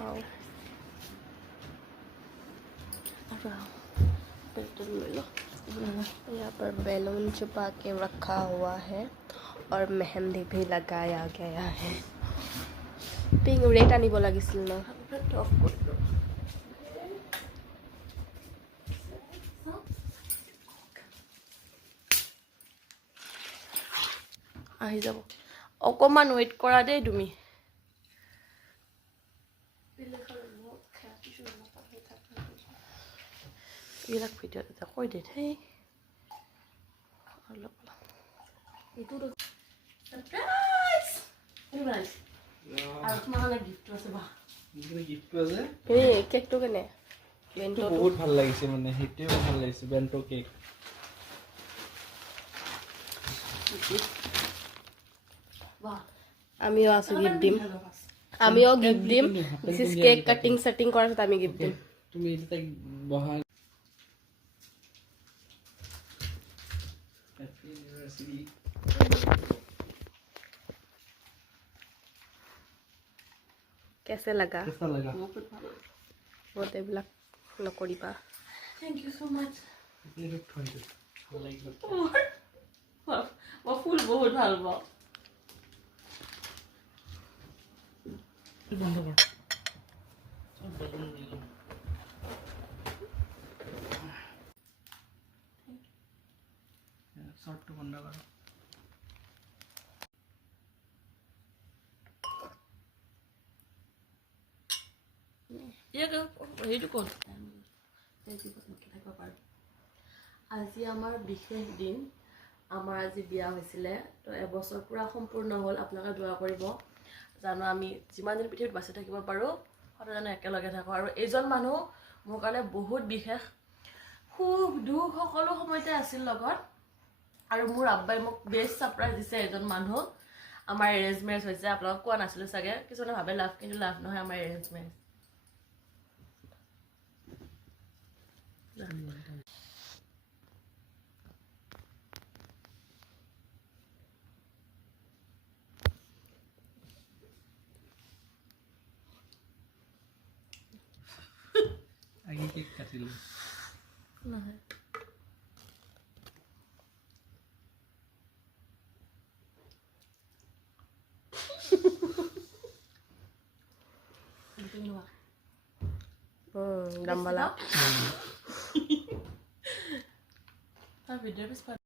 Wow ले लो। यहाँ पर balloon छुपा के रखा हुआ है और मेहंदी भी लगाया गया है। पिंक रेड आनिब लागिছিল न আহি যাব অকমান ওয়েট কৰা দেই তুমি এইবিলাক ভিডিঅ'ত এটা কৈ দে দেই অলপ এইটো সাৰপ্ৰাইজ আৰু তোমাৰ কাৰণে গিফ্ট আছে বা গিফ্ট আছে এই কেকটো কেনে বেন্টো বহুত ভাল লাগিছে মানে হেটেও ভাল লাগিছে বেন্টো কেক বাহ আমিও আছে গিফট দিম আমিও গিফট দিম this is cake cutting setting করার সাথে আমি গিফট দিম তুমি এটা তাই বহা হ্যাপি অ্যানিভার্সারি कैसे लगा बहुत एब्लक नकरिबा थैंक यू सो मच ভাল লাগিল वो फुल बहुत ভাল बा বন্ধ কর শর্টটা বন্ধ কর আজি আমাৰ বিশেষ দিন আমাৰ আজি বিয়া হৈছিলে তো এবছৰ পুৰা সম্পূৰ্ণ হ'ল আপোনালোকে দোৱা কৰিব জানো আমি যিমান দিন পৃথিৱীত বাচি থাকিব পাৰোঁ সদায় জানো একেলগে থাকোঁ আৰু এইজন মানুহ মোৰ কাৰণে বহুত বিশেষ সুখ দুখ সকলো সময়তে আছিল লগত আৰু মোৰ আব্বাই মোক বেষ্ট ছাৰপ্ৰাইজ দিছে এজন মানুহ আমাৰ এৰেঞ্জ মেৰেজ হৈছে আপোনালোকক কোৱা নাছিলোঁ চাগে কিছুমানে ভাবে লাভ কিন্তু লাভ নহয় আমাৰ এৰেঞ্জ মেৰেজ আগে কেক কাটিল নহয় গাম্বালা ভিডিঅ'